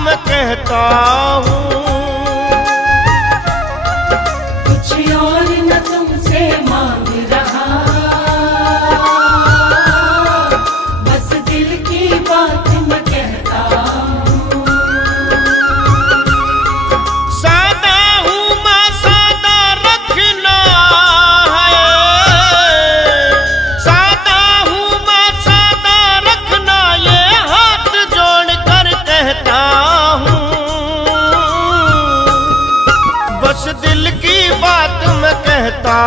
मैं कहता हूँ। कुछ और न तुमसे मांग रहा, बस दिल की बात मैं कहता हूँ। सादा हूँ मैं, सादा रखना है। सादा हूँ मैं, सादा रखना, ये हाथ जोड़ कर कहता हूँ। बस दिल की बात मैं कहता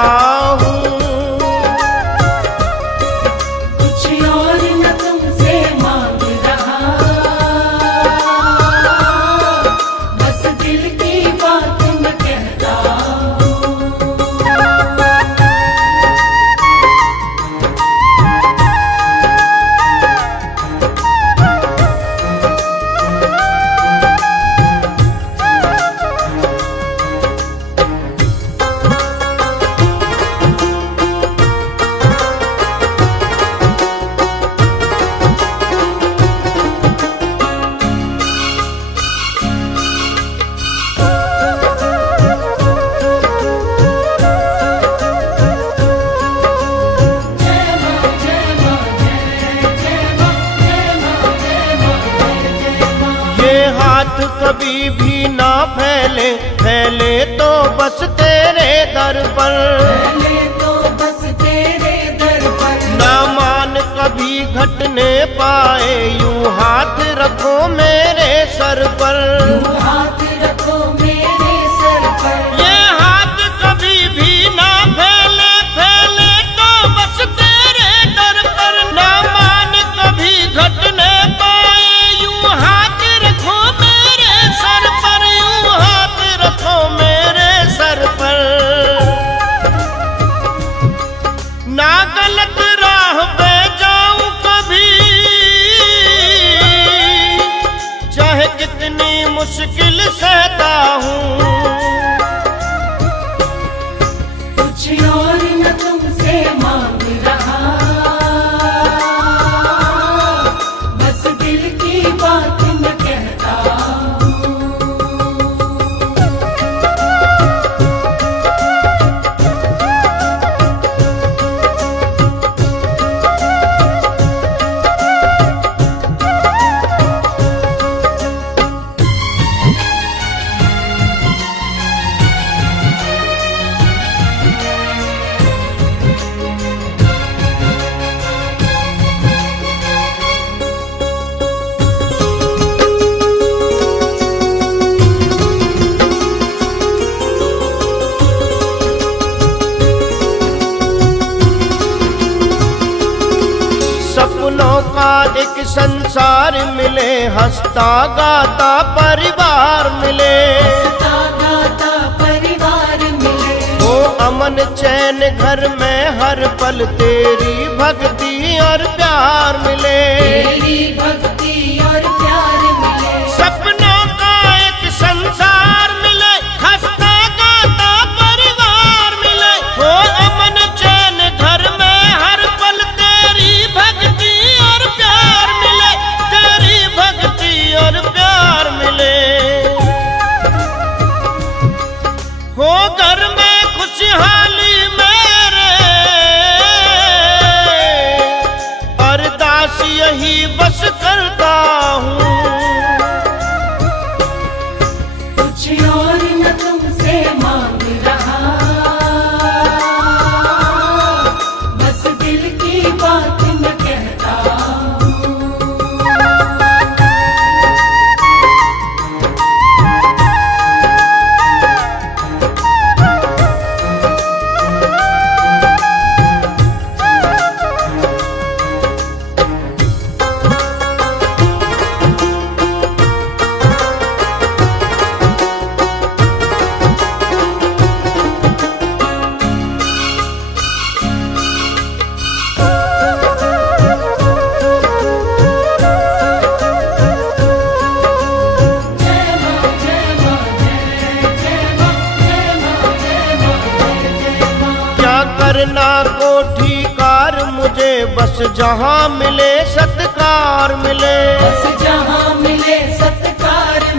हूँ। कुछ और न तुमसे मांग रहा, बस दिल की बात मैं कहता हूँ। ये हाथ कभी भी ना फैले, फैले तो बस तेरे दर पर। पहले तो बस तेरे दर पर, ना मान कभी घटने पाए, यूं हाथ रखो मेरे सर पर। यूं हाथ रखो मेरे सर पर। ये हाथ कभी भी ना फैले, फैले तो बस तेरे दर पर। ना मान कभी घटने पाए, यूं हाथ रखो मेरे सर पर। यूं हाथ रखो मेरे सर पर। ना गलत राह पे जाऊं कभी, चाहे कितनी मुश्किल सहता हूँ। कुछ और न तुमसे मांग रहा, बस दिल की बात मैं कहता हूँ। सपनों का एक संसार मिले, हंसता गाता परिवार मिले। हंसता गाता परिवार मिले, हो अमन चैन घर में हर पल, तेरी भक्ति और प्यार मिले। तेरी भक्ति और प्यार मिले। सपनों का एक संसार मिले, हंसता गाता परिवार मिले। हो अमन चैन घर में हर पल, तेरी भक्ति और प्यार मिले। तेरी भक्ति और प्यार मिले। हो घर में खुशहाली मेरे, अरदास यही बस करता हूँ। कुछ और न तुमसे मांग रहा, बस दिल की बात मैं कहता हूँ। करना कोठी कार मुझे, बस जहाँ मिले सत्कार मिले। बस जहाँ मिले सत्कार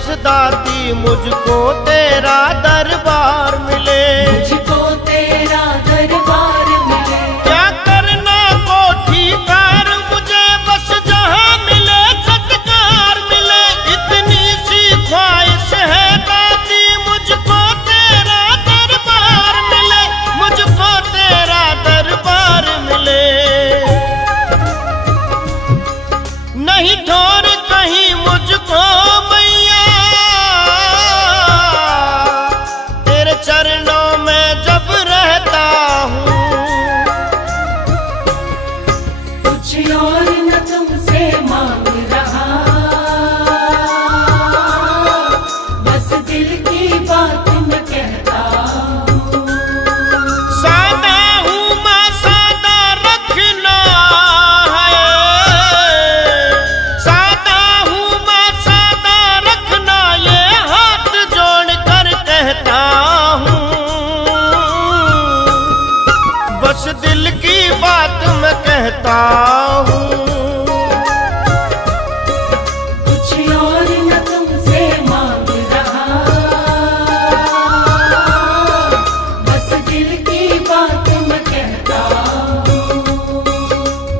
बस दाती मुझको तेरा दरबार मिले। मुझको तेरा दरबार मिले। क्या करना कोठी कार मुझे बस जहाँ मिले सत्कार मिले। इतनी सी ख्वाहिश है दाती मुझको तेरा दरबार मिले। मुझको तेरा दरबार मिले। नहीं ठोर कहीं मुझको मैया तेरे चरणों में जब रहता हूँ। कुछ और न तुमसे मांग रहा, बस दिल की बात मैं कहता हूँ। सादा हूँ मैं सादा रखना है। सादा हूँ मैं सादा रखना ये हाथ जोड़ कर कहता हूँ। बस दिल की बात मैं कहता हूँ। कुछ और न तुमसे मांग रहा, बस दिल की बात मैं कहता हूँ।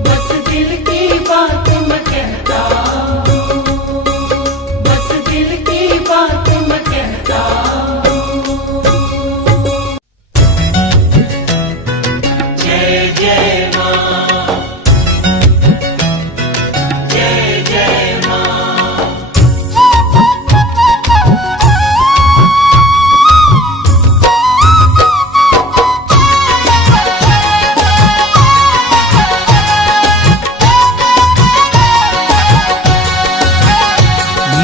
बस दिल की बात मैं कहता हूँ। बस दिल की बात मैं कहता हूँ। जय जय माँ, जय जय माँ।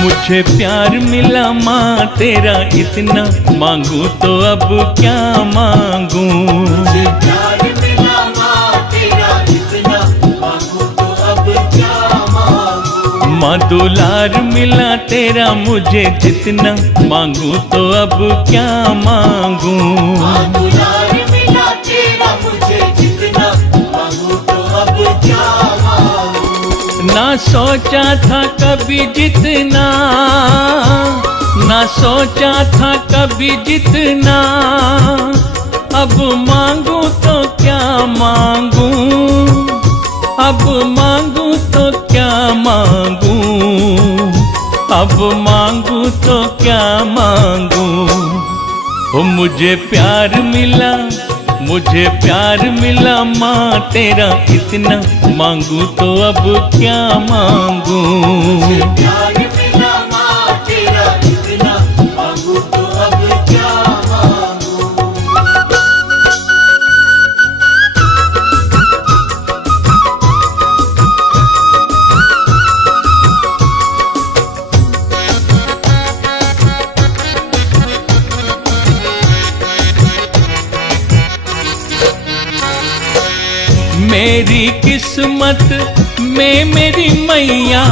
मुझे प्यार मिला माँ तेरा इतना, मांगू तो अब क्या मांगू। प्यार मिला माँ तेरा इतना, मांगू तो अब क्या मांगू। माँ दुलार मिला तेरा मुझे जितना, मांगू तो अब क्या मांगू। माँ दुलार मिला तेरा मुझे जितना, मांगू तो अब क्या मांगू। ना सोचा था कभी जितना, ना सोचा था कभी जितना, अब मांगू तो क्या मांगू। अब मांगू तो क्या मांगू। अब मांगू तो क्या मांगू। ओ मुझे प्यार मिला, मुझे प्यार मिला माँ तेरा इतना, मांगू तो अब क्या मांगू। प्यार मिला माँ तेरा इतना, मांगू तो अब क्या मांगू। मेरी किस्मत में मेरी मैया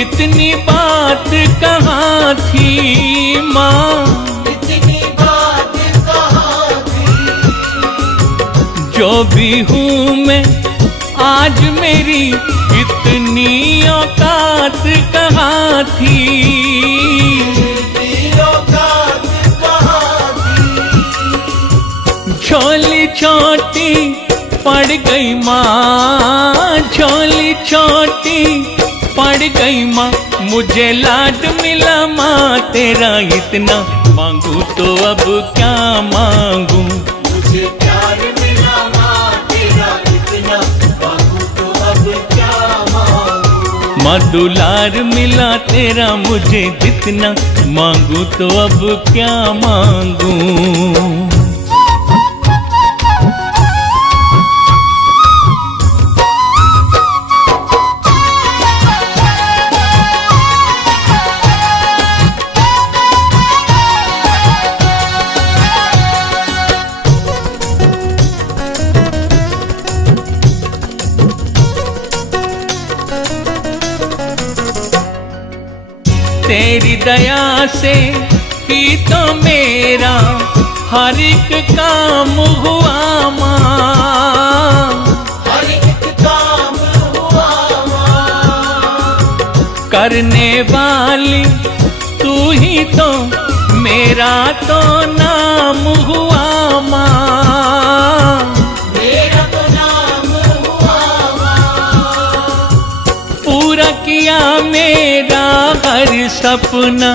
इतनी बात कहाँ थी माँ। इतनी बात कहाँ थी। जो भी हूँ मैं आज मेरी इतनी औकात कहाँ थी। इतनी औकात कहाँ थी। झोली छोटी पड़ गई माँ, झोली छोटी पड़ गई माँ, मुझे लाड मिला माँ तेरा इतना, मांगू तो अब क्या मांगू। मुझे प्यार मिला माँ तेरा इतना, मांगू तो अब क्या मांगू। माँ दुलार मिला तेरा मुझे जितना, मांगू तो अब क्या मांगू। तेरी दया से ही तो मेरा हर एक काम हुआ माँ। हर एक काम हुआ माँ। करने वाली तू ही तो मेरा तो नाम हुआ माँ। मेरा तो नाम हुआ माँ। पूरा किया मेरा हर सपना,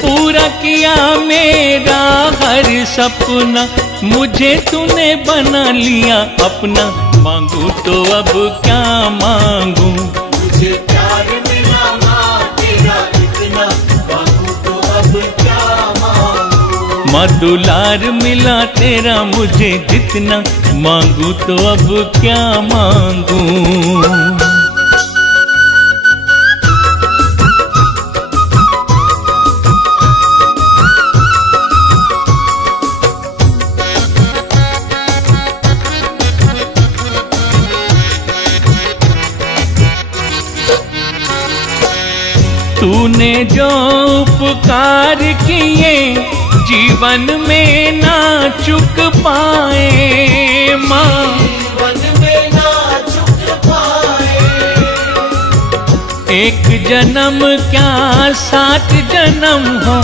पूरा किया मेरा हर सपना, मुझे तूने बना लिया अपना। मांगू तो अब क्या मांगू, मुझे प्यार मिला माँ तेरा इतना, मांगू तो अब क्या मांगू। माँ दुलार मिला तेरा मुझे जितना, मांगू तो अब क्या मांगू। तूने जो उपकार किए जीवन में ना चुक पाए माँ। जीवन में ना चुक पाए। एक जन्म क्या 7 जन्म हो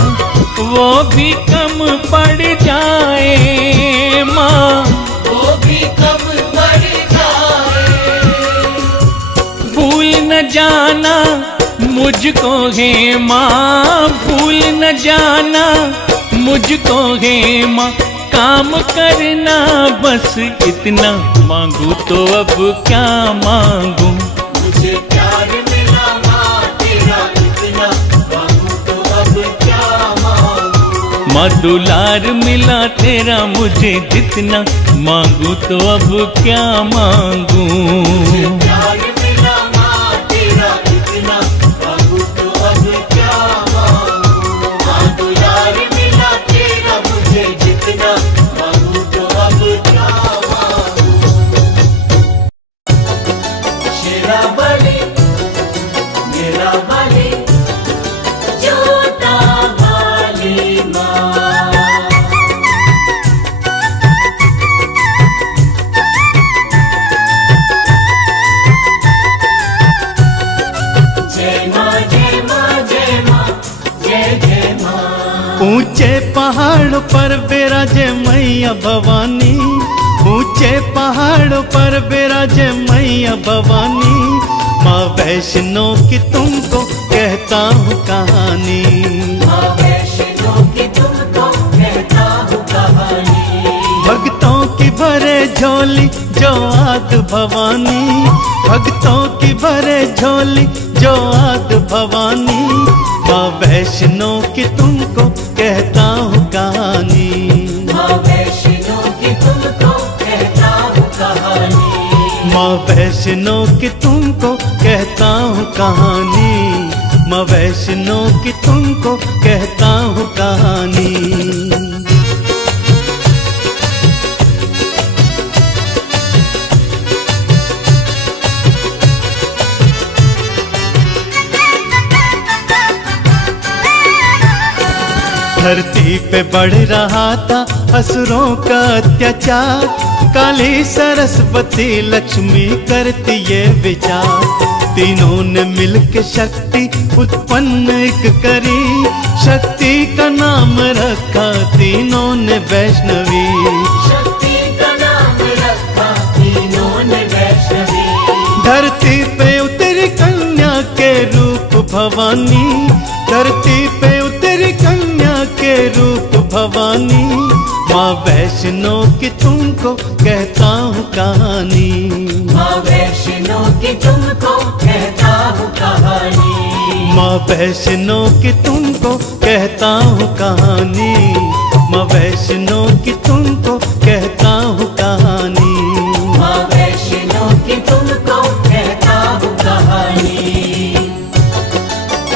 वो भी कम पड़ जाए माँ। वो भी कम पड़ जाए। भूल न जाना मुझको है माँ, भूल न जाना मुझको है माँ। काम करना बस इतना, मांगू तो अब क्या मांगू। मुझे प्यार मिला माँ तेरा इतना, मांगू तो अब क्या मांगू। माँ दुलार मिला तेरा मुझे जितना, मांगू तो अब क्या मांगू। प्यार मिला माँ तेरा इतना, मांगू तो अब क्या मांगू। माँ दुलार मिला तेरा मुझे जितना, मांगू तो अब क्या मांगू। शेरा बलि मेरा बलि, जोता वाली माँ। जय माँ जय माँ जय माँ जय जय माँ। ऊंचे पहाड़ पर विराजे मैया भवानी, ऊंचे पहाड़ पर विराजे मैया भवानी। माँ वैष्णो की तुमको कहता हूँ कहानी, माँ वैष्णो की तुमको कहता हूँ कहानी। भक्तों की भरे झोली जो आद भवानी, भक्तों की भरे झोली जो आद भवानी। माँ वैष्णो की तुमको कहता हूँ कहानी, माँ वैष्णो की तुमको कहता हूँ कहानी। माँ वैष्णो की तुमको कहता हूँ कहानी, माँ वैष्णो की तुमको कहता हूँ कहानी। धरती पे बढ़ रहा था असुरों का अत्याचार, काली सरस्वती लक्ष्मी करती ये विचार। तीनों ने मिलके शक्ति उत्पन्न एक करी, शक्ति का नाम रखा तीनों ने वैष्णवी। शक्ति का नाम रखा तीनों ने वैष्णवी। धरती पे उतरी कन्या के रूप भवानी, धरती पे उतरी कन्या के रूप भवानी। माँ वैष्णो की तुमको कहता हूँ कहानी, माँ वैष्णो की तुमको कहता हूँ कहानी। माँ वैष्णो की तुमको कहता हूँ कहानी, माँ वैष्णो की तुमको कहता हूँ कहानी। माँ वैष्णो की तुमको कहता हूँ कहानी।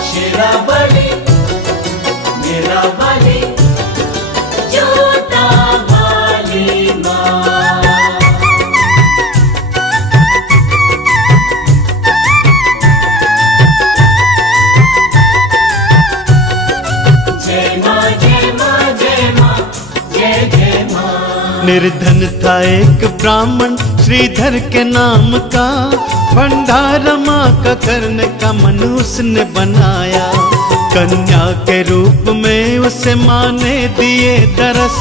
शेरा बलि मेरा बलि, जोता वाली माँ। जय माँ जय माँ जय माँ जय जय माँ। निर्धन था एक ब्राह्मण श्रीधर के नाम का, भंडारा माँ का करने का मन उसने बनाया। कन्या के रूप में उसे माँ ने दिए दरस।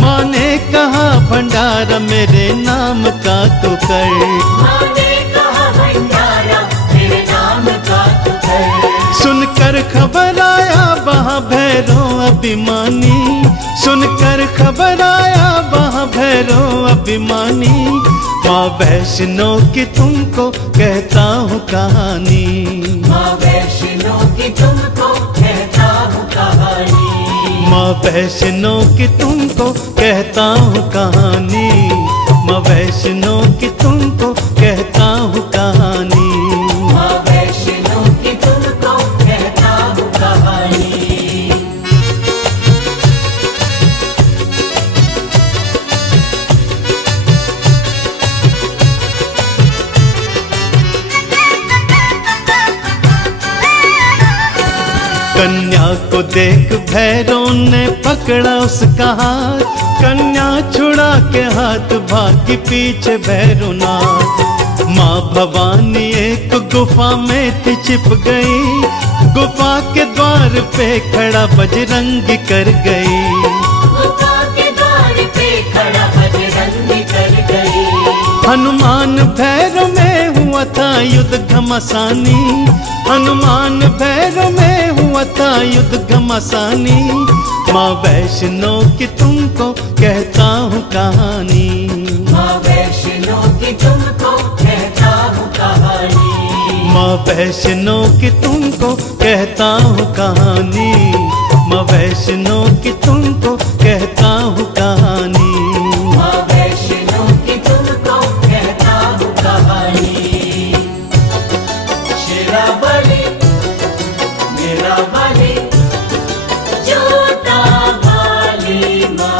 माँ ने कहा भंडारा मेरे नाम का तू कर। माँ ने कहा भंडारा मेरे नाम का तू कर। सुनकर खबर आया वहाँ भैरव अभिमानी। सुनकर खबर आया वहाँ भैरव अभिमानी। माँ वैष्णो की तुमको कहता हूँ कहानी। माँ वैष्णो की तुमको कहता हूँ कहानी। माँ वैष्णो की तुमको कहता हूँ कहानी। माँ वैष्णो की तुमको कहता हूँ कहानी। माँ वैष्णो की तुमको कहता हूँ कहानी। कन्या को देख भैरव ने पकड़ा उसका हाथ। कन्या छुड़ा के हाथ भागी पीछे भैरवनाथ। माँ भवानी एक गुफा में थी छिप गई। गुफा के द्वार पे खड़ा बजरंगी कर गई। गुफा के द्वार पे खड़ा बजरंगी कर गई। हनुमान भैरव में हुआ था युद्ध घमासानी। हनुमान भैरव में हुआ था युद्ध घमासानी। माँ वैष्णो की तुमको कहता हूँ कहानी। माँ वैष्णो की तुमको कहता हूँ कहानी। माँ वैष्णो की तुमको कहता हूँ कहानी। माँ वैष्णो की तुमको कहता हूँ कहानी। माँ वैष्णो की तुमको कहता हूँ कहानी। शेरा बलि मेरा बलि जोता वाली माँ।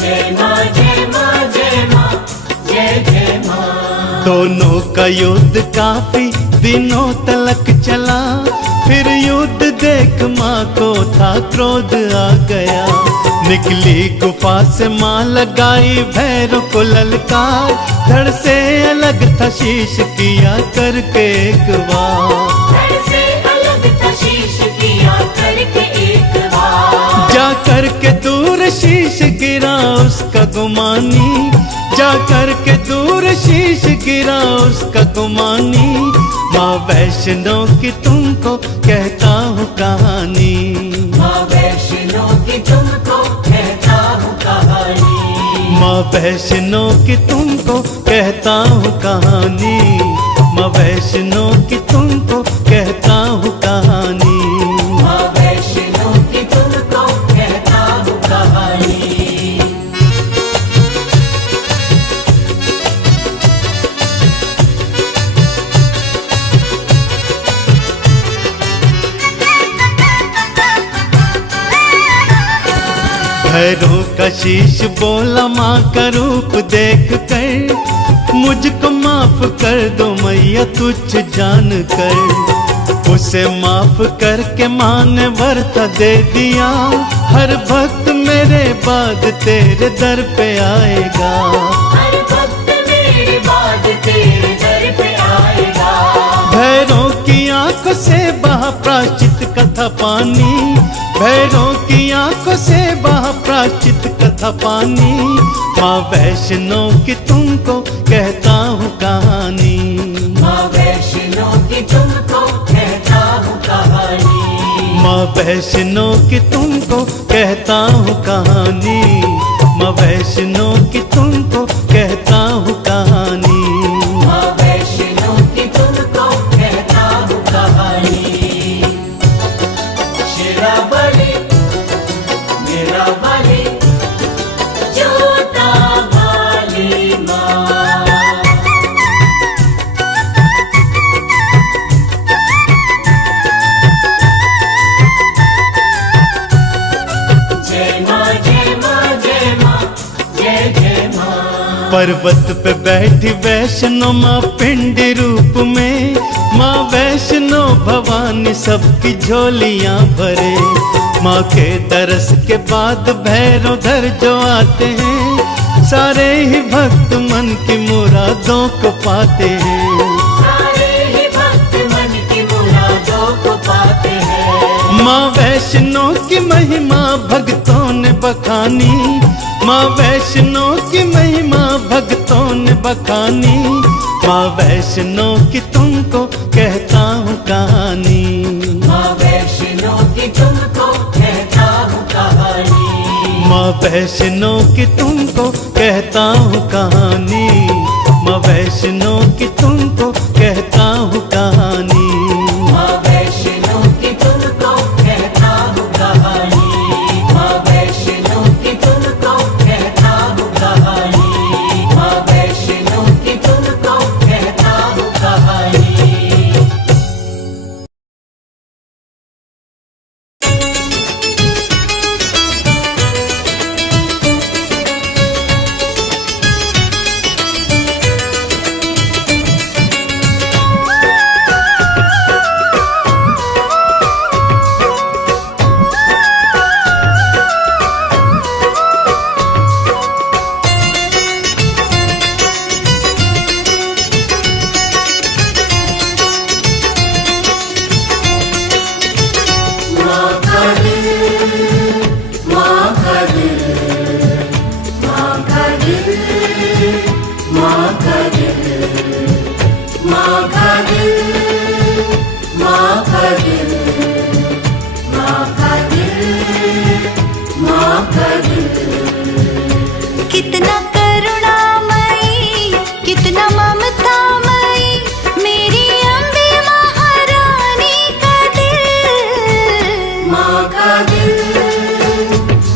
जय माँ जय माँ जय माँ जय जय माँ। दोनों का युद्ध काफी दिनों तलक चला। फिर युद्ध देख माँ को था क्रोध आ गया। निकली गुफा से माँ लगाई भैरव को ललकार। धड़ से अलग था शीश किया करके एक बार। धड़ से अलग था शीश किया करके एक बार। जा करके दूर शीश गिरा उसका गुमानी। जा करके दूर शीश गिरा उसका गुमानी। माँ वैष्णो की तुमको कहता हूँ कहानी। माँ वैष्णो की तुमको कहता हूँ कहानी। माँ वैष्णो की तुमको कहता हूँ कहानी। माँ वैष्णो की तुमको कहता हूँ कहानी। माँ वैष्णो की तुमको कहता हूँ कहानी। भैरव का शीश बोला माँ का रूप देख कर। मुझको माफ कर दो मैया तुझ जान कर। उसे माफ करके माँ ने वरता दे दिया। हर भक्त मेरे बाद तेरे दर पे आएगा। हर भक्त मेरे बाद तेरे दर पे आएगा। भैरव की आंखों से बहा प्राश्चित कथा पानी। भैरव की आंखों से बहा प्राश्चित कथा पानी। माँ वैष्णो की तुमको कहता हूँ कहानी। माँ वैष्णो की तुमको कहता हूँ कहानी। माँ वैष्णो की तुमको कहता हूँ कहानी। माँ वैष्णो की तुमको कहता हूँ कहानी। माँ वैष्णो की तुमको कहता हूँ कहानी। शेरा बलि मेरा बलि जोता वाली माँ। जय माँ जय माँ जय माँ जय जय माँ। पर्वत पे बैठी वैष्णो माँ पिंडी रूप में। माँ वैष्णो भवानी सबकी झोलियाँ भरे। माँ के दरस के बाद भैरव धर जो आते हैं। सारे ही भक्त मन की मुरादों को पाते हैं। सारे ही भक्त मन की मुरादों को पाते हैं। माँ वैष्णो की महिमा भक्तों ने बखानी, माँ वैष्णो की महिमा भक्तों ने बखानी। माँ वैष्णो की तुमको कहता हूँ कहानी, माँ वैष्णो की तुमको कहता हूँ कहानी। माँ वैष्णो की तुमको कहता हूँ कहानी, माँ वैष्णो की तुमको कहता हूँ कहानी। माँ वैष्णो की तुमको कहता हूँ कहानी। माँ वैष्णो की तुमको कहता हूँ कहानी। माँ वैष्णो की तुमको कहता हूँ कहानी। कितना करुणामयी, कितना ममतामयी, मेरी अम्बे महारानी का दिल। माँ का दिल,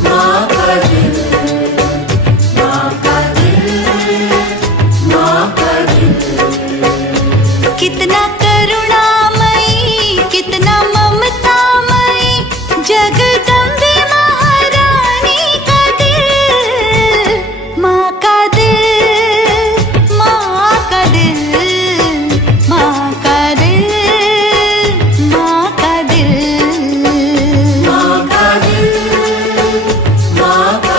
माँ का दिल, माँ का दिल, माँ का दिल। कितना करुणामयी, कितना ममतामयी, जगदम्बे महारानी का दिल। माँ का दिल, माँ का दिल, माँ का दिल, माँ का दिल। माँ का दिल, माँ का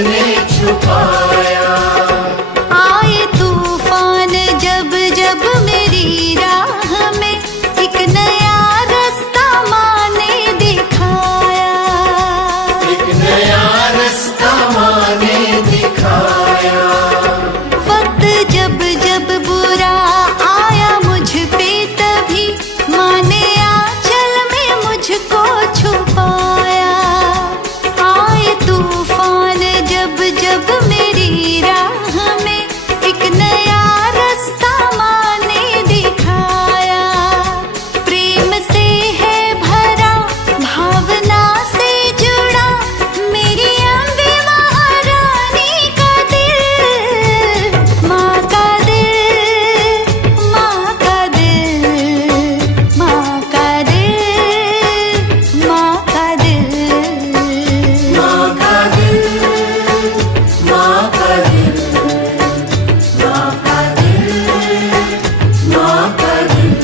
किसने छुपाया। आए तूफान जब जब मेरी राह में, एक नया रास्ता माँ ने दिखाया। एक नया रास्ता माँ ने दिखाया। वक्त जब जब बुरा आया मुझ पे, तभी माँ ने आंचल में मुझको छुपाया। आए तूफान जब जब मेरी राह में, एक नया रास्ता माँ ने दिखाया। प्रेम से है भरा, भावना से जुड़ा, मेरी अम्बे महारानी का दिल। माँ का दिल, माँ का दिल, माँ का दिल, माँ का दिल। माँ का दिल, माँ का दिल, माँ का दिल, माँ का दिल।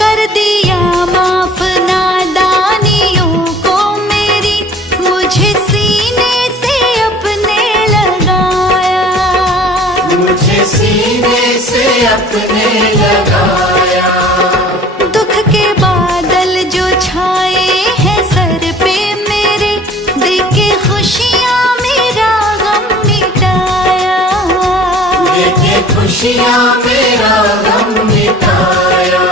कर दिया माफ नादानियों को मेरी, मुझे सीने से अपने लगाया। मुझे सीने से अपने लगाया। दुख के बादल जो छाए हैं सर पे मेरे, देखे खुशियाँ मेरा गम मिटाया। देखे खुशियाँ मेरा गम मिटाया।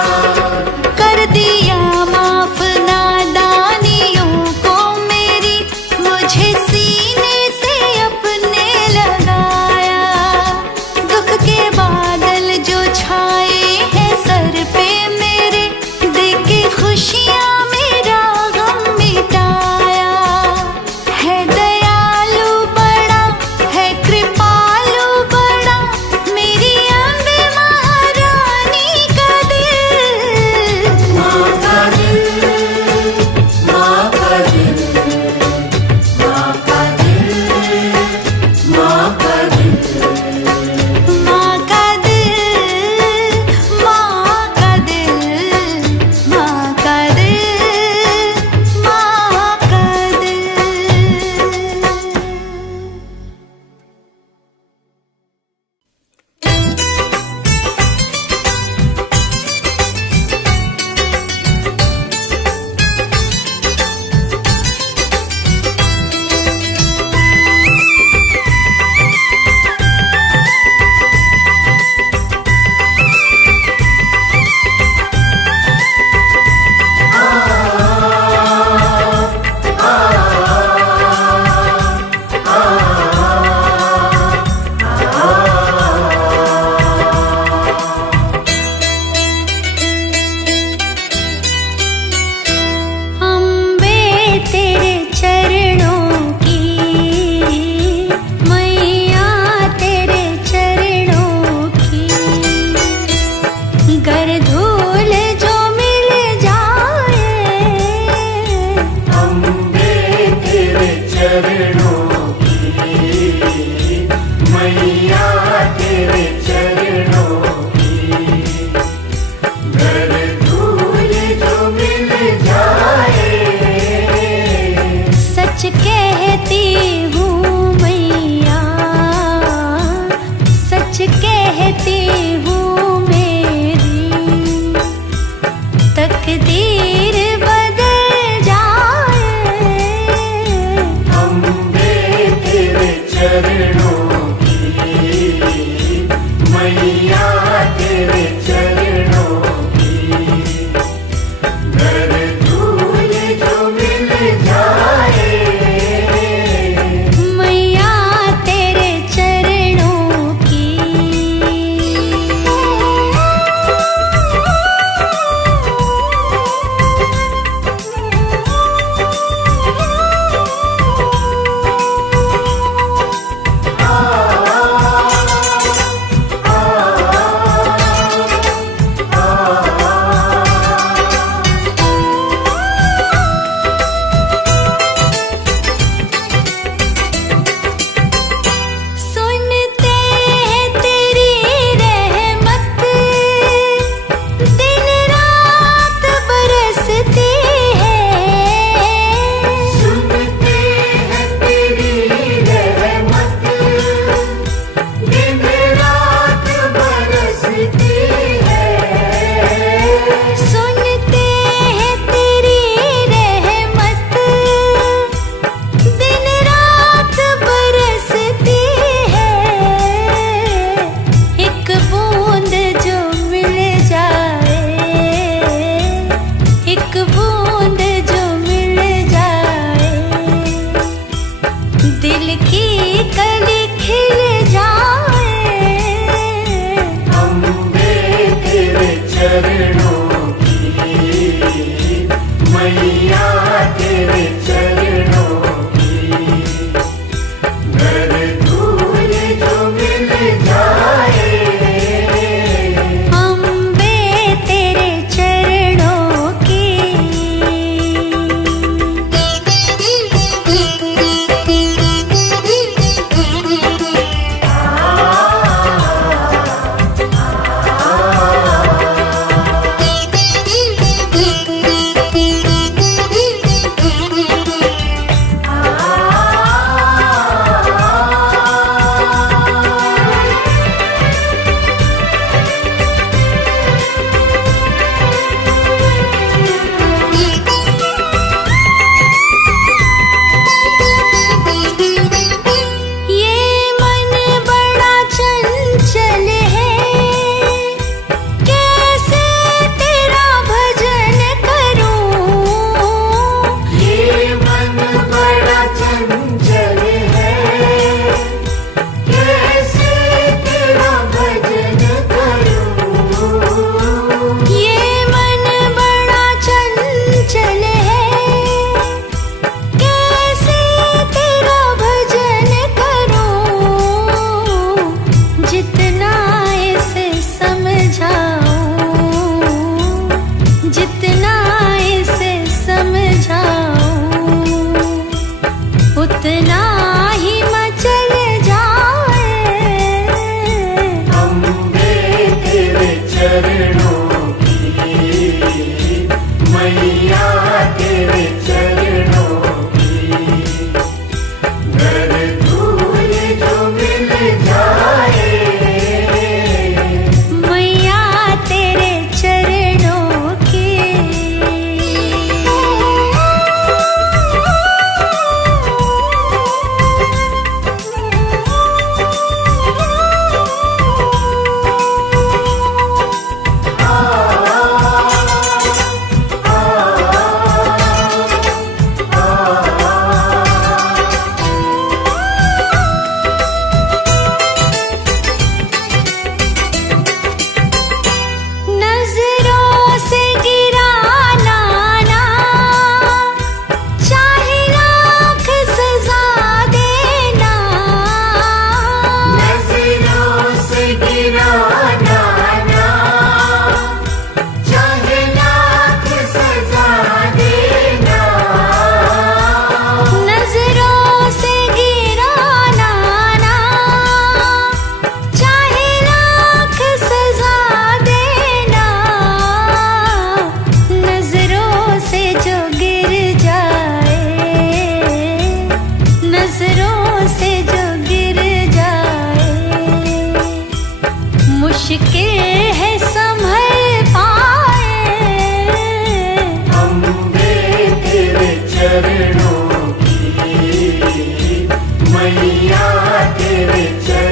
कर दिया माफ नादानियों को मेरी, मुझे सीने से अपने लगाया। दुख के बादल जो छाए हैं सर पे मेरे, देखे खुशियाँ मेरा गम मिटाया। है दयालु बड़ा, है कृपालु बड़ा, मेरी अम्बे महारानी का दिल। माँ का दिल, माँ का दिल, माँ का दिल, माँ का दिल। माँ का दिल, माँ का दिल, माँ का दिल, माँ का दिल। अम्बे तेरे चरणों की, मैया तेरे चरणों की, गर धूल जो मिल जाए। अम्बे तेरे चरणों की, मैया तेरे चरणों की, घर धूल जो मिल जाए। सच कहती हूँ मैया, सच कहती हूँ मेरी तकदीर बदल जाए। अम्बे तेरे चरणों की, मैया तेरे चरणों की, घर धूल जो मिल जाए। मैया तेरे चरणों की। मैया तेरे चरण